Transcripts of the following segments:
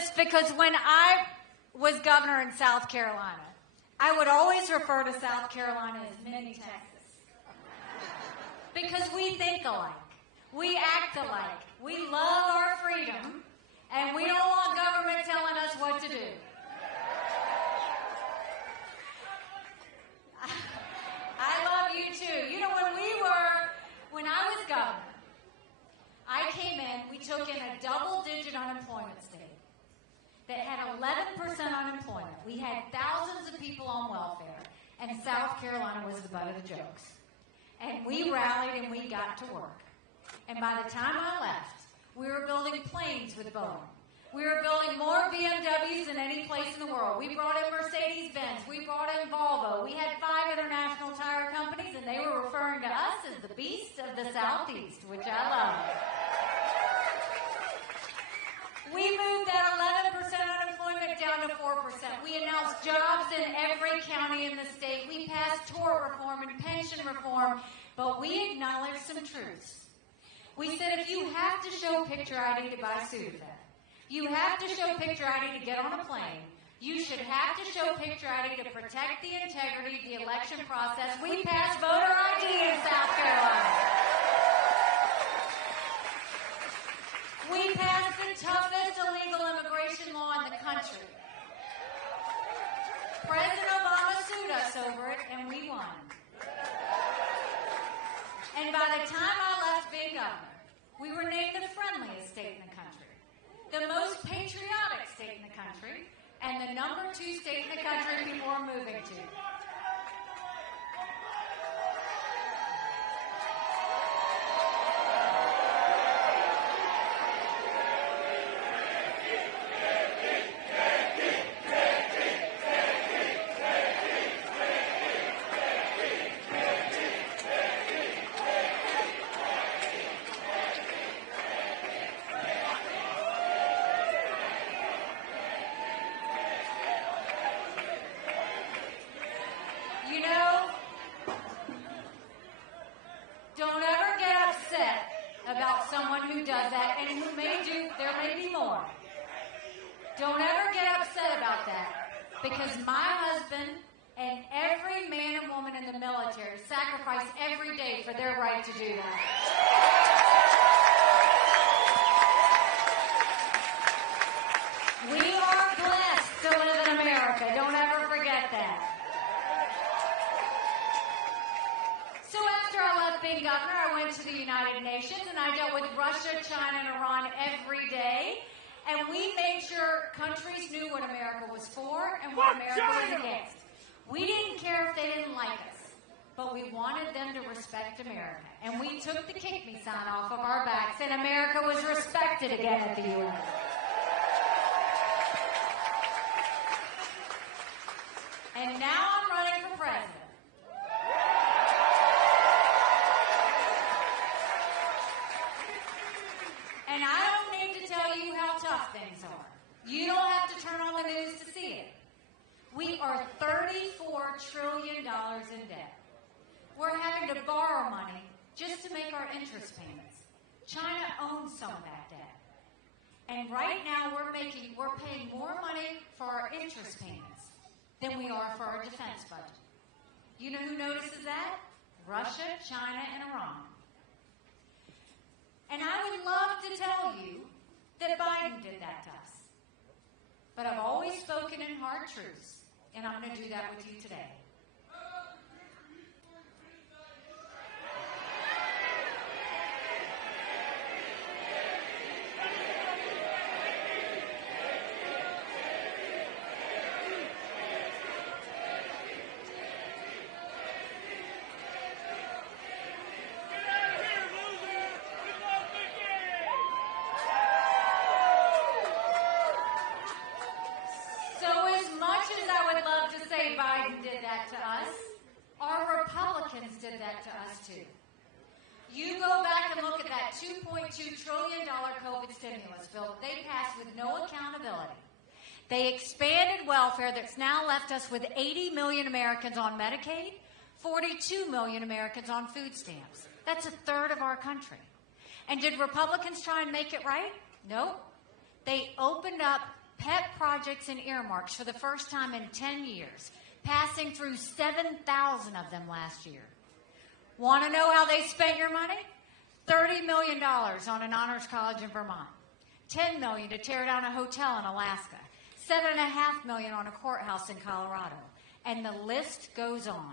this because when I was governor in South Carolina, I would always refer to South Carolina as mini Texas. Because we think alike. We act alike. We love our freedom. And we don't want government telling us what to do. I love you too. You know, when I was governor, I came in, we took in a double-digit unemployment state that had 11% unemployment. We had thousands of people on welfare, and South Carolina was the butt of the jokes. And we rallied and we got to work. And by the time I left, we were building planes with Boeing. We were building more BMWs than any place in the world. We brought in Mercedes-Benz. We brought in Volvo. We had 5 international tire companies, and they were referring to us as the beast of the Southeast, which I love. We moved that 11% unemployment down to 4%. We announced jobs in every county in the state. We passed tort reform and pension reform, but we acknowledged some truths. We said if you have to show picture ID to buy Sudafed, you have to show picture ID to get on a plane, you should have to show picture ID to protect the integrity of the election process. We passed voter ID in South Carolina. We passed the toughest illegal immigration law in the country. President Obama sued us over it, and we won. And by the time I left being governor, we were named the friendliest state in the country, the most patriotic state in the country, and the number 2 state in the country people are moving to. Don't ever get upset about someone who does that, and who may do, there may be more. Don't ever get upset about that, because my husband and every man and woman in the military sacrifice every day for their right to do that. We are blessed to live in America. Don't ever forget that. So after I left being governor, I went to the United Nations, and I dealt with Russia, China, and Iran every day. And we made sure countries knew what America was for and what America was against. We didn't care if they didn't like us, but we wanted them to respect America. And we took the kick me sign off of our backs, and America was respected again at the UN. And now I'm running for president. And I don't need to tell you how tough things are. You don't have to turn on the news to see it. We are $34 trillion in debt. We're having to borrow money just to make our interest payments. China owns some of that debt. And right now we're paying more money for our interest payments than we are for our defense budget. You know who notices that? Russia, China, and Iran. And I would love to tell you that Biden did that to us. But I've always spoken in hard truths, and I'm going to do that with you today. Biden did that to us. Our Republicans did that to us too. You go back and look at that $2.2 trillion COVID stimulus bill that they passed with no accountability. They expanded welfare that's now left us with 80 million Americans on Medicaid, 42 million Americans on food stamps. That's a third of our country. And did Republicans try and make it right? Nope. They opened up pet projects and earmarks for the first time in 10 years, passing through 7,000 of them last year. Want to know how they spent your money? $30 million on an honors college in Vermont, $10 million to tear down a hotel in Alaska, $7.5 million on a courthouse in Colorado, and the list goes on.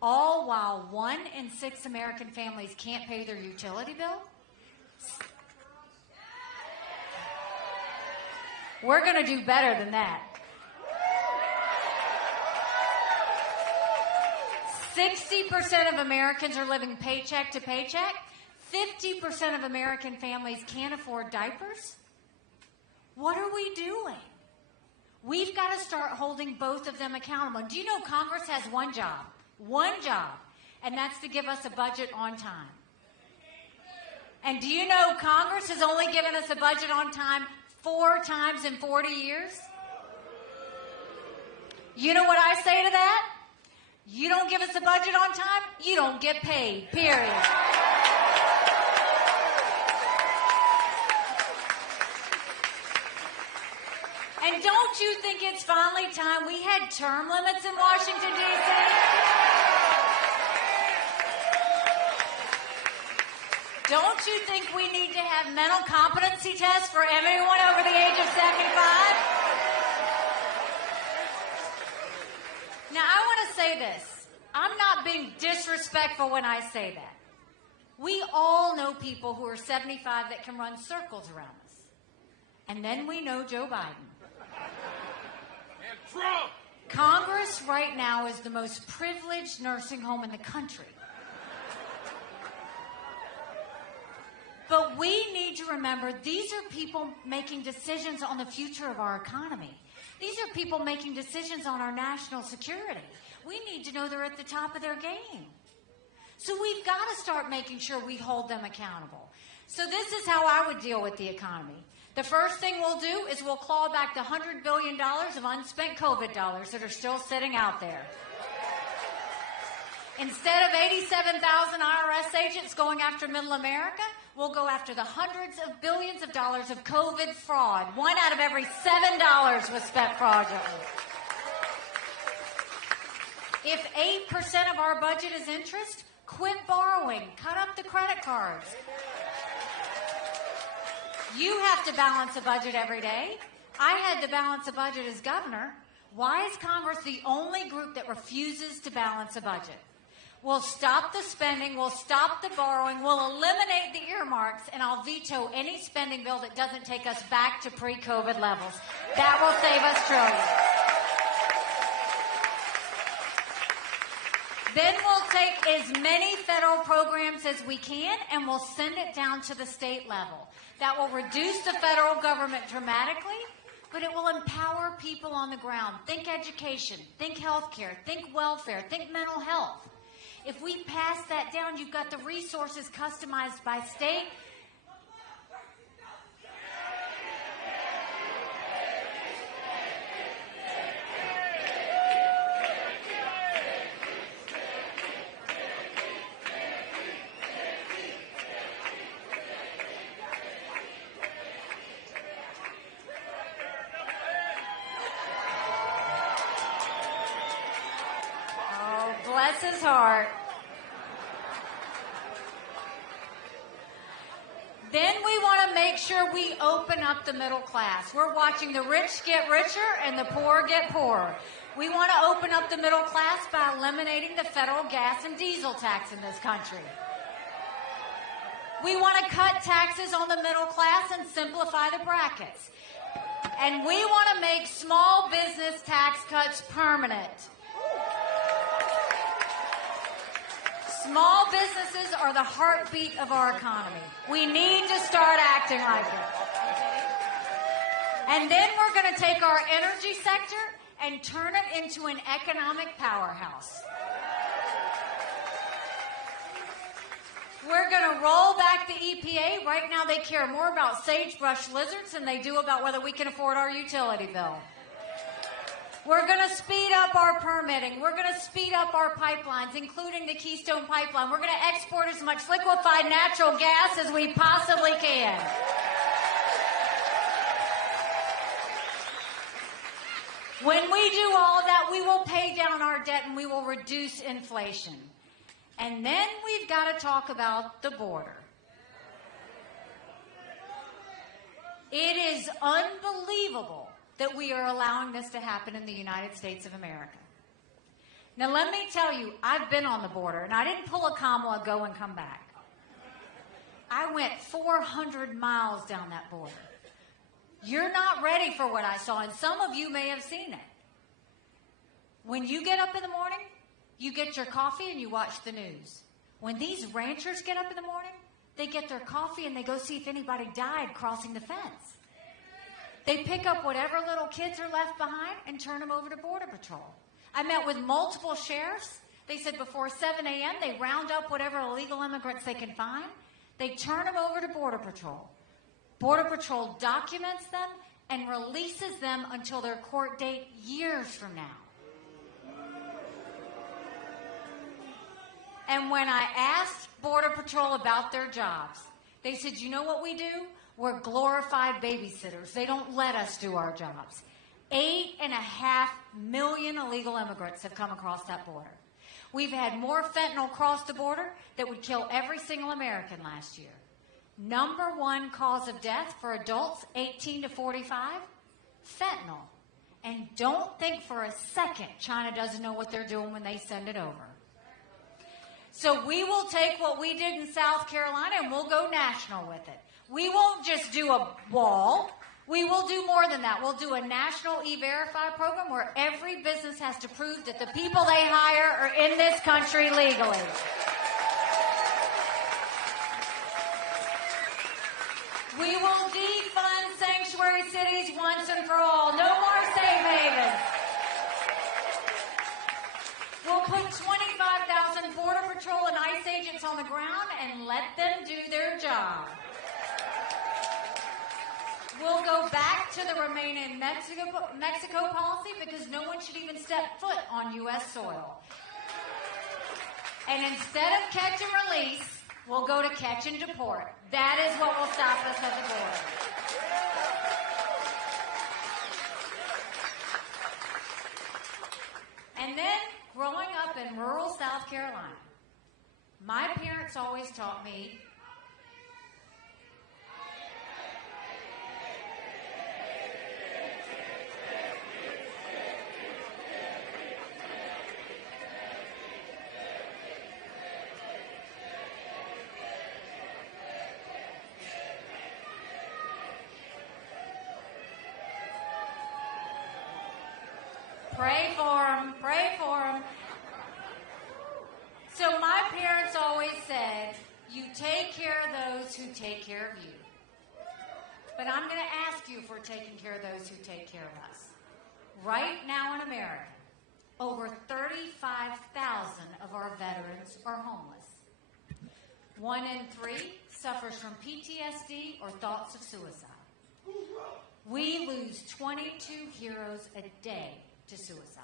All while 1 in 6 American families can't pay their utility bill? We're going to do better than that. 60% of Americans are living paycheck to paycheck. 50% of American families can't afford diapers. What are we doing? We've got to start holding both of them accountable. Do you know Congress has one job, and that's to give us a budget on time. And do you know Congress has only given us a budget on time 4 times in 40 years? You know what I say to that? You don't give us a budget on time, you don't get paid, period. And don't you think it's finally time? We had term limits in Washington, D.C. Don't you think we need to have mental competency tests for everyone over the age of 75? Now, I want to say this. I'm not being disrespectful when I say that. We all know people who are 75 that can run circles around us. And then we know Joe Biden. And Trump! Congress right now is the most privileged nursing home in the country. But we need to remember these are people making decisions on the future of our economy. These are people making decisions on our national security. We need to know they're at the top of their game. So we've got to start making sure we hold them accountable. So this is how I would deal with the economy. The first thing we'll do is we'll claw back the $100 billion of unspent COVID dollars that are still sitting out there. Instead of 87,000 IRS agents going after middle America, we'll go after the hundreds of billions of dollars of COVID fraud. 1 out of every $7 was spent fraudulently. If 8% of our budget is interest, quit borrowing. Cut up the credit cards. You have to balance a budget every day. I had to balance a budget as governor. Why is Congress the only group that refuses to balance a budget? We'll stop the spending, we'll stop the borrowing, we'll eliminate the earmarks, and I'll veto any spending bill that doesn't take us back to pre-COVID levels. That will save us trillions. Then we'll take as many federal programs as we can, and we'll send it down to the state level. That will reduce the federal government dramatically, but it will empower people on the ground. Think education, think healthcare, think welfare, think mental health. If we pass that down, you've got the resources customized by state. Oh, bless his heart. Then we want to make sure we open up the middle class. We're watching the rich get richer and the poor get poorer. We want to open up the middle class by eliminating the federal gas and diesel tax in this country. We want to cut taxes on the middle class and simplify the brackets. And we want to make small business tax cuts permanent. Small businesses are the heartbeat of our economy. We need to start acting like it. And then we're going to take our energy sector and turn it into an economic powerhouse. We're going to roll back the EPA. Right now they care more about sagebrush lizards than they do about whether we can afford our utility bill. We're going to speed up our permitting. We're going to speed up our pipelines, including the Keystone Pipeline. We're going to export as much liquefied natural gas as we possibly can. When we do all that, we will pay down our debt and we will reduce inflation. And then we've got to talk about the border. It is unbelievable that we are allowing this to happen in the United States of America. Now, let me tell you, I've been on the border, and I didn't pull a Kamala, go and come back. I went 400 miles down that border. You're not ready for what I saw, and some of you may have seen it. When you get up in the morning, you get your coffee and you watch the news. When these ranchers get up in the morning, they get their coffee and they go see if anybody died crossing the fence. They pick up whatever little kids are left behind and turn them over to Border Patrol. I met with multiple sheriffs. They said before 7 a.m., they round up whatever illegal immigrants they can find. They turn them over to Border Patrol. Border Patrol documents them and releases them until their court date years from now. And when I asked Border Patrol about their jobs, they said, you know what we do? We're glorified babysitters. They don't let us do our jobs. 8.5 million illegal immigrants have come across that border. We've had more fentanyl cross the border that would kill every single American last year. Number one cause of death for adults 18 to 45, fentanyl. And don't think for a second China doesn't know what they're doing when they send it over. So we will take what we did in South Carolina and we'll go national with it. We won't just do a wall. We will do more than that. We'll do a national E-Verify program where every business has to prove that the people they hire are in this country legally. We will defund sanctuary cities once and for all. No more safe havens. We'll put 25,000 Border Patrol and ICE agents on the ground and let them do their job. We'll go back to the Remain in Mexico policy because no one should even step foot on U.S. soil. And instead of catch and release, we'll go to catch and deport. That is what will stop us at the border. And then, growing up in rural South Carolina, my parents always taught me pray for them, pray for them. So my parents always said, you take care of those who take care of you. But I'm going to ask you if we're taking care of those who take care of us. Right now in America, over 35,000 of our veterans are homeless. 1 in 3 suffers from PTSD or thoughts of suicide. We lose 22 heroes a day to suicide.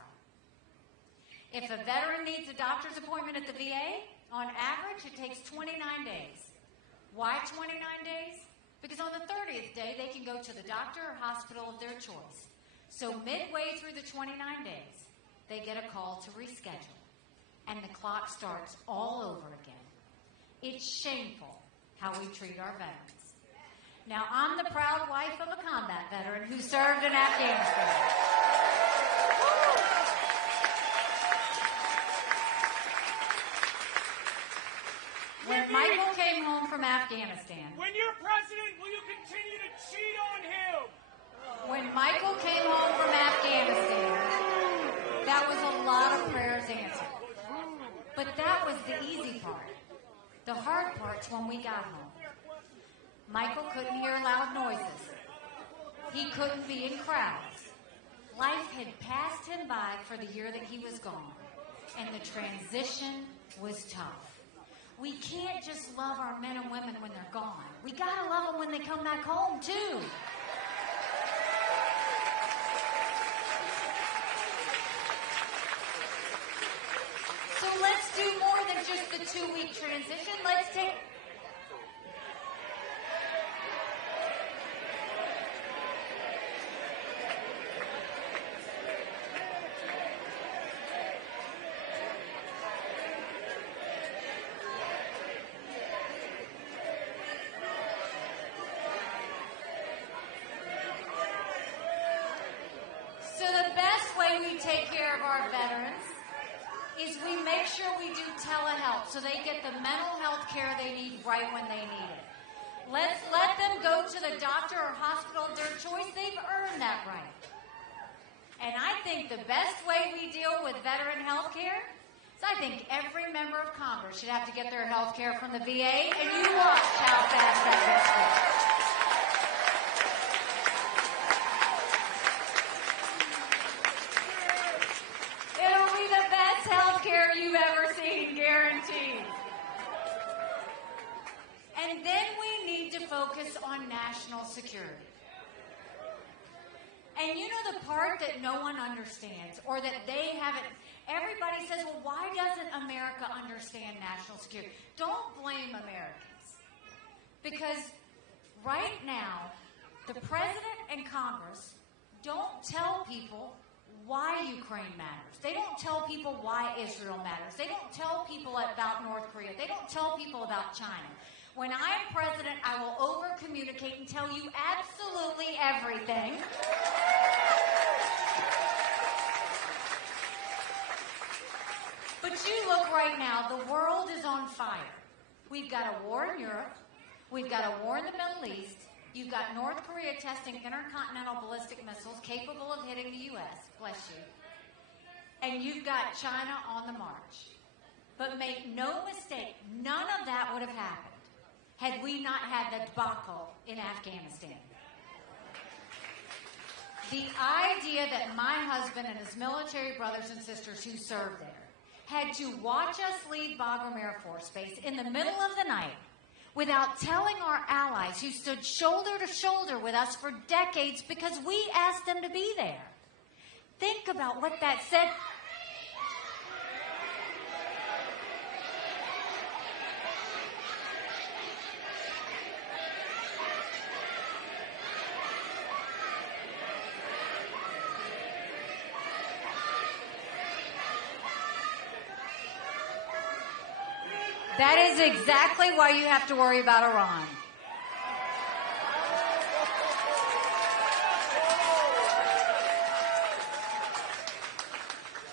If a veteran needs a doctor's appointment at the VA, on average, it takes 29 days. Why 29 days? Because on the 30th day, they can go to the doctor or hospital of their choice. So midway through the 29 days, they get a call to reschedule. And the clock starts all over again. It's shameful how we treat our veterans. Now, I'm the proud wife of a combat veteran who served in Afghanistan. When Michael came home from Afghanistan. When you're president, will you continue to cheat on him? When Michael came home from Afghanistan, that was a lot of prayers answered. But that was the easy part. The hard part's when we got home. Michael couldn't hear loud noises. He couldn't be in crowds. Life had passed him by for the year that he was gone. And the transition was tough. We can't just love our men and women when they're gone. We gotta love them when they come back home, too. So let's do more than just the 2-week transition. Let's take... take care of our veterans is we make sure we do telehealth so they get the mental health care they need right when they need it. Let's let them go to the doctor or hospital of their choice. They've earned that right. And I think the best way we deal with veteran health care is I think every member of Congress should have to get their health care from the VA, and you watch how fast that gets fixed. It'll be the best health care you've ever seen, guaranteed. And then we need to focus on national security. And you know the part that no one understands, or that they haven't, everybody says, well, why doesn't America understand national security? Don't blame Americans. Because right now, the president and Congress don't tell people why Ukraine matters. They don't tell people why Israel matters. They don't tell people about North Korea. They don't tell people about China. When I am president, I will over-communicate and tell you absolutely everything. But you look right now, the world is on fire. We've got a war in Europe. We've got a war in the Middle East. You've got North Korea testing intercontinental ballistic missiles capable of hitting the U.S. Bless you. And you've got China on the march. But make no mistake, none of that would have happened had we not had the debacle in Afghanistan. The idea that my husband and his military brothers and sisters who served there had to watch us leave Bagram Air Force Base in the middle of the night without telling our allies who stood shoulder to shoulder with us for decades because we asked them to be there. Think about what that said. That is exactly why you have to worry about Iran.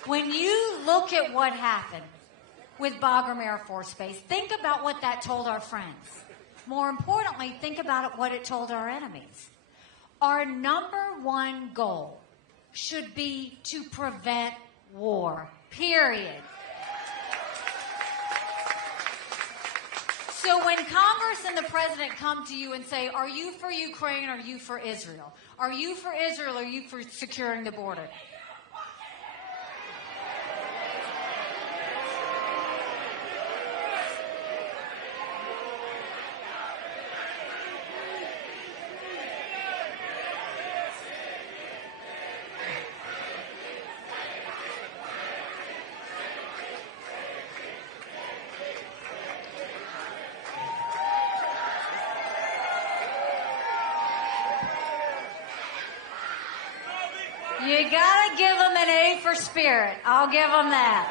When you look at what happened with Bagram Air Force Base, think about what that told our friends. More importantly, think about what it told our enemies. Our number one goal should be to prevent war, period. So when Congress and the president come to you and say, are you for Ukraine or are you for Israel? Are you for Israel or are you for securing the border? You gotta give them an A for spirit. I'll give them that.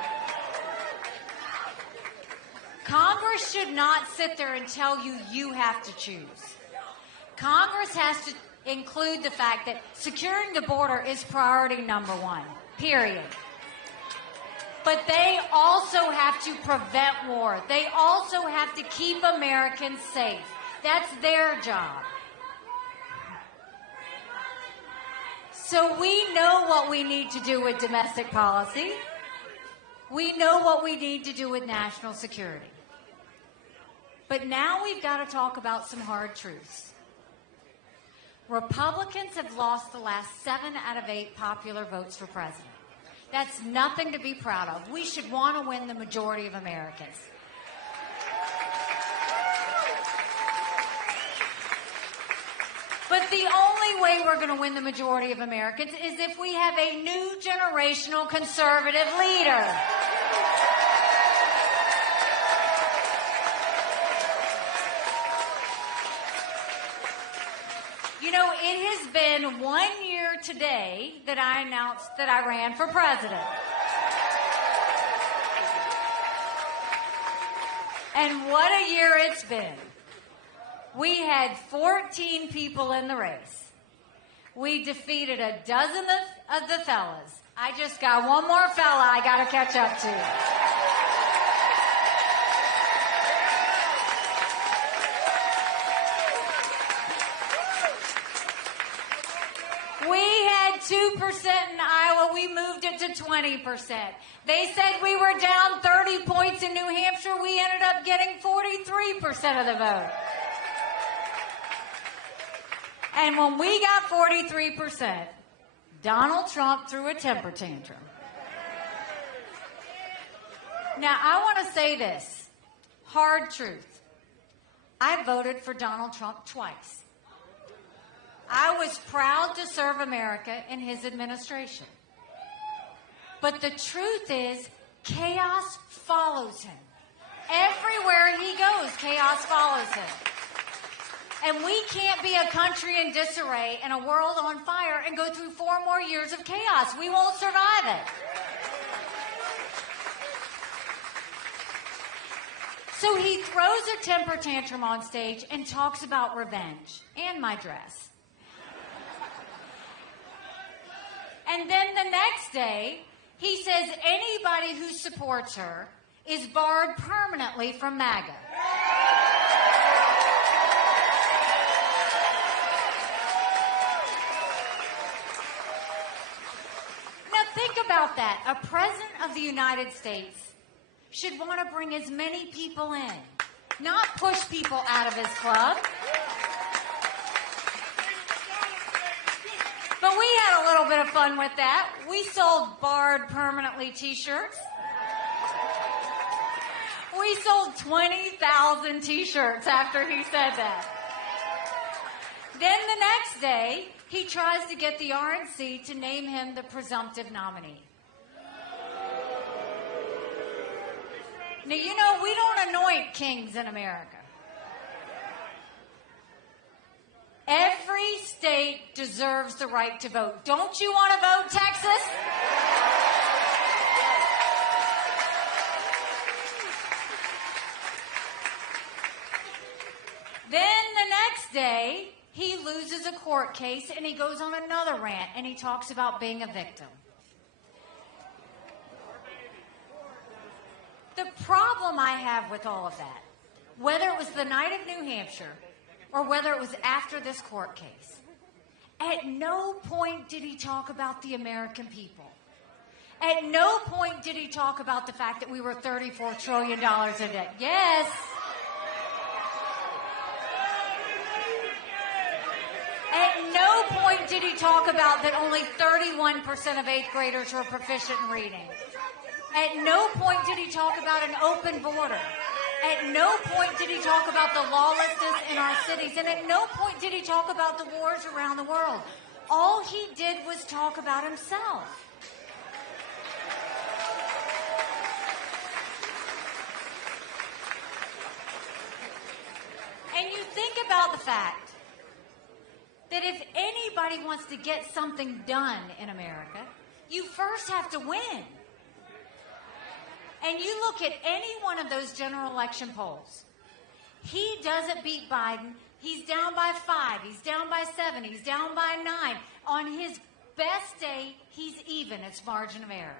Congress should not sit there and tell you you have to choose. Congress has to include the fact that securing the border is priority number one, period. But they also have to prevent war. They also have to keep Americans safe. That's their job. So we know what we need to do with domestic policy. We know what we need to do with national security. But now we've got to talk about some hard truths. Republicans have lost the last 7 out of 8 popular votes for president. That's nothing to be proud of. We should want to win the majority of Americans. But the only way we're going to win the majority of Americans is if we have a new generational conservative leader. You know, it has been 1 year today that I announced that I ran for president. And what a year it's been. We had 14 people in the race. We defeated a dozen of the fellas. I just got one more fella I got to catch up to. We had 2% in Iowa. We moved it to 20%. They said we were down 30 points in New Hampshire. We ended up getting 43% of the vote. And when we got 43%, Donald Trump threw a temper tantrum. Now, I want to say this. Hard truth. I voted for Donald Trump twice. I was proud to serve America in his administration. But the truth is, chaos follows him. Everywhere he goes, chaos follows him. And we can't be a country in disarray and a world on fire and go through 4 more years of chaos. We won't survive it. So he throws a temper tantrum on stage and talks about revenge and my dress. And then the next day, he says anybody who supports her is barred permanently from MAGA. Now think about that. A president of the United States should want to bring as many people in, not push people out of his club. But we had a little bit of fun with that. We sold barred permanently t-shirts. We sold 20,000 t-shirts after he said that. Then the next day, he tries to get the RNC to name him the presumptive nominee. Now, you know, we don't anoint kings in America. Every state deserves the right to vote. Don't you want to vote, Texas? Then the next day, he loses a court case and he goes on another rant and he talks about being a victim. The problem I have with all of that, whether it was the night of New Hampshire or whether it was after this court case, at no point did he talk about the American people. At no point did he talk about the fact that we were $34 trillion in debt. Yes. At no point did he talk about that only 31% of 8th graders were proficient in reading. At no point did he talk about an open border. At no point did he talk about the lawlessness in our cities. And at no point did he talk about the wars around the world. All he did was talk about himself. And you think about the fact that if anybody wants to get something done in America, you first have to win. And you look at any one of those general election polls, he doesn't beat Biden. He's down by 5. He's down by 7. He's down by 9. On his best day, he's even. It's margin of error.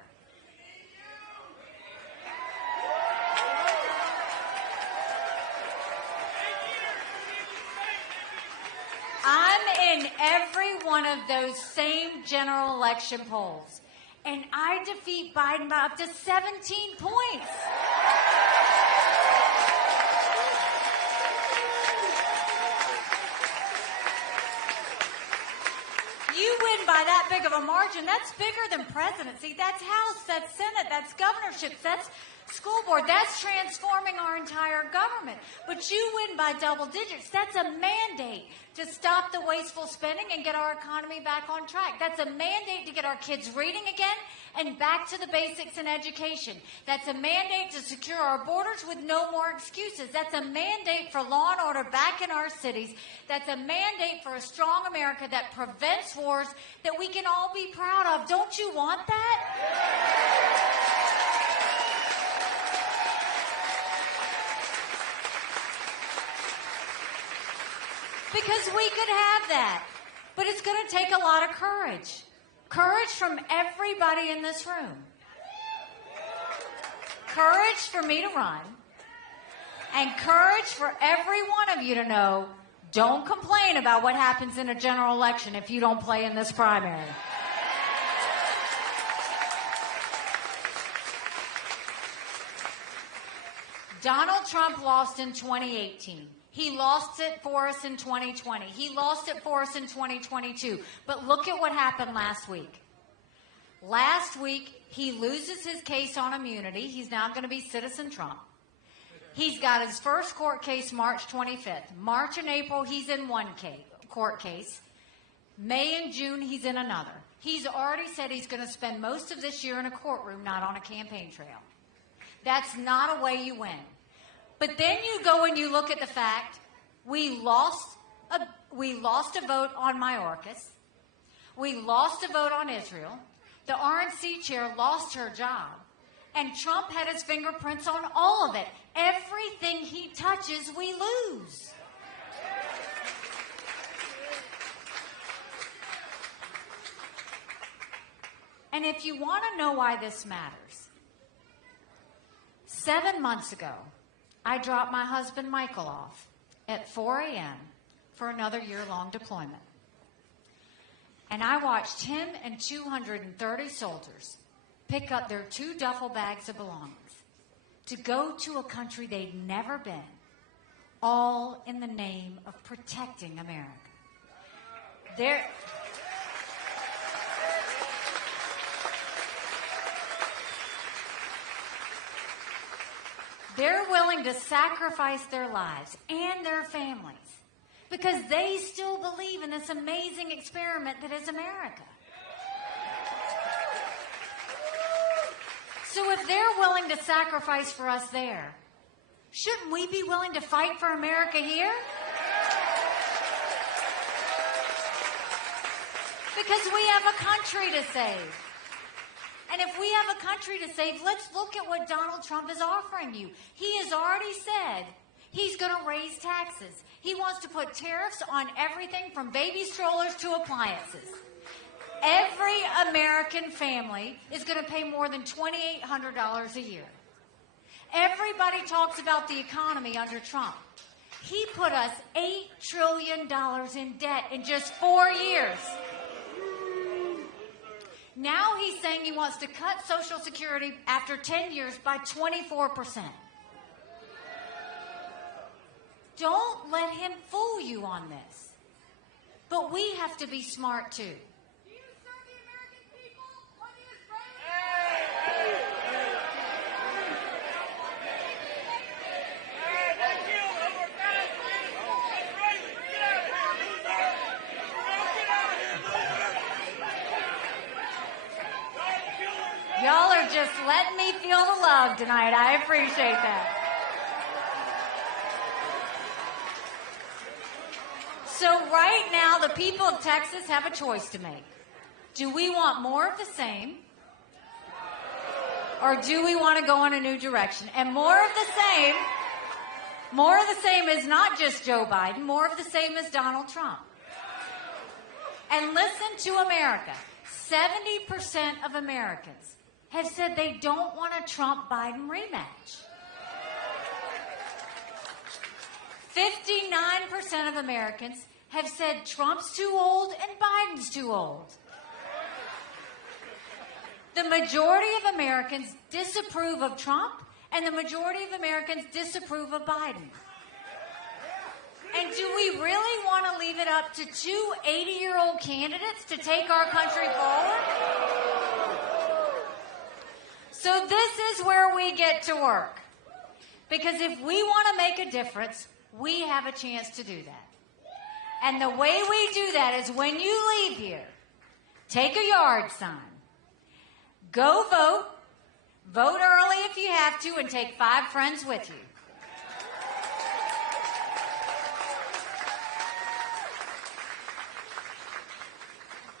I'm in every one of those same general election polls. And I defeat Biden by up to 17 points. You win by that big of a margin. That's bigger than presidency. That's House, that's Senate, that's governorships, that's school board. That's transforming our entire government. But you win by double digits. That's a mandate to stop the wasteful spending and get our economy back on track. That's a mandate to get our kids reading again and back to the basics in education. That's a mandate to secure our borders with no more excuses. That's a mandate for law and order back in our cities. That's a mandate for a strong America that prevents wars that we can all be proud of. Don't you want that? Because we could have that. But it's going to take a lot of courage. Courage from everybody in this room. Courage for me to run. And courage for every one of you to know, don't complain about what happens in a general election if you don't play in this primary. Donald Trump lost in 2018. He lost it for us in 2020. He lost it for us in 2022. But look at what happened last week. Last week, he loses his case on immunity. He's now going to be Citizen Trump. He's got his first court case March 25th. March and April, he's in one court case. May and June, he's in another. He's already said he's going to spend most of this year in a courtroom, not on a campaign trail. That's not a way you win. But then you go and you look at the fact we lost a vote on Mayorkas. We lost a vote on Israel. The RNC chair lost her job. And Trump had his fingerprints on all of it. Everything he touches, we lose. And if you want to know why this matters, 7 months ago, I dropped my husband Michael off at 4 a.m. for another year-long deployment. And I watched him and 230 soldiers pick up their 2 duffel bags of belongings to go to a country they'd never been, all in the name of protecting America. They're willing to sacrifice their lives and their families because they still believe in this amazing experiment that is America. So if they're willing to sacrifice for us there, shouldn't we be willing to fight for America here? Because we have a country to save. And if we have a country to save, let's look at what Donald Trump is offering you. He has already said he's going to raise taxes. He wants to put tariffs on everything from baby strollers to appliances. Every American family is going to pay more than $2,800 a year. Everybody talks about the economy under Trump. He put us $8 trillion in debt in just 4 years. Now he's saying he wants to cut Social Security after 10 years by 24%. Don't let him fool you on this. But we have to be smart too. Do you serve the American people or the Israelis? Thank you. Israelis, get out of here, loser. Get out of here, loser. Y'all are just letting me feel the love tonight. I appreciate that. So right now, the people of Texas have a choice to make. Do we want more of the same? Or do we want to go in a new direction? And more of the same is not just Joe Biden. More of the same is Donald Trump. And listen to America. 70% of Americans have said they don't want a Trump-Biden rematch. 59% of Americans have said Trump's too old and Biden's too old. The majority of Americans disapprove of Trump, and the majority of Americans disapprove of Biden. And do we really want to leave it up to 2 80-year-old candidates to take our country forward? So this is where we get to work. Because if we want to make a difference, we have a chance to do that. And the way we do that is when you leave here, take a yard sign, go vote, vote early if you have to, and take 5 friends with you.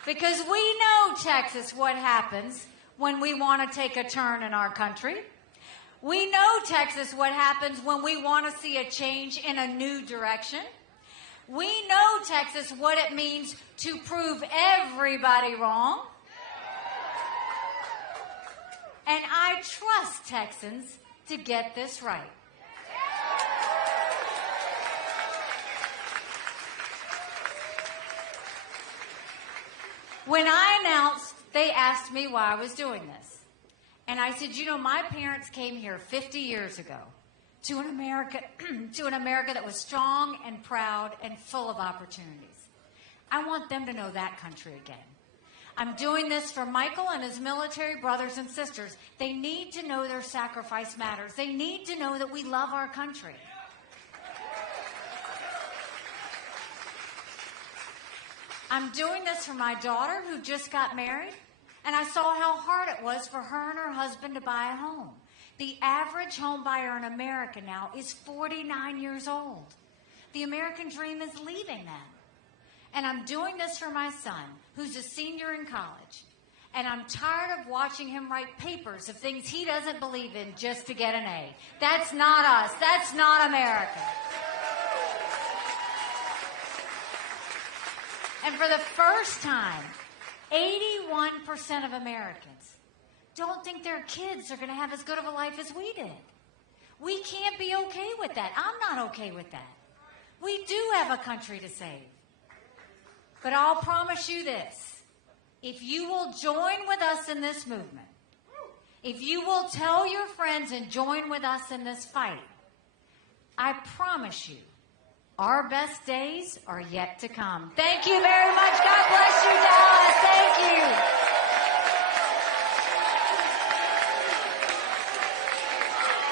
Because we know, Texas, what happens when we want to take a turn in our country. We know, Texas, what happens when we want to see a change in a new direction. We know, Texas, what it means to prove everybody wrong. And I trust Texans to get this right. When I announced, they asked me why I was doing this. And I said, you know, my parents came here 50 years ago to an America that was strong and proud and full of opportunities. I want them to know that country again. I'm doing this for Michael and his military brothers and sisters. They need to know their sacrifice matters. They need to know that we love our country. I'm doing this for my daughter who just got married, and I saw how hard it was for her and her husband to buy a home. The average home buyer in America now is 49 years old. The American dream is leaving them. And I'm doing this for my son, who's a senior in college. And I'm tired of watching him write papers of things he doesn't believe in just to get an A. That's not us. That's not America. And for the first time, 81% of Americans don't think their kids are going to have as good of a life as we did. We can't be okay with that. I'm not okay with that. We do have a country to save. But I'll promise you this. If you will join with us in this movement, if you will tell your friends and join with us in this fight, I promise you, our best days are yet to come. Thank you very much. God bless you, Dallas. Thank you.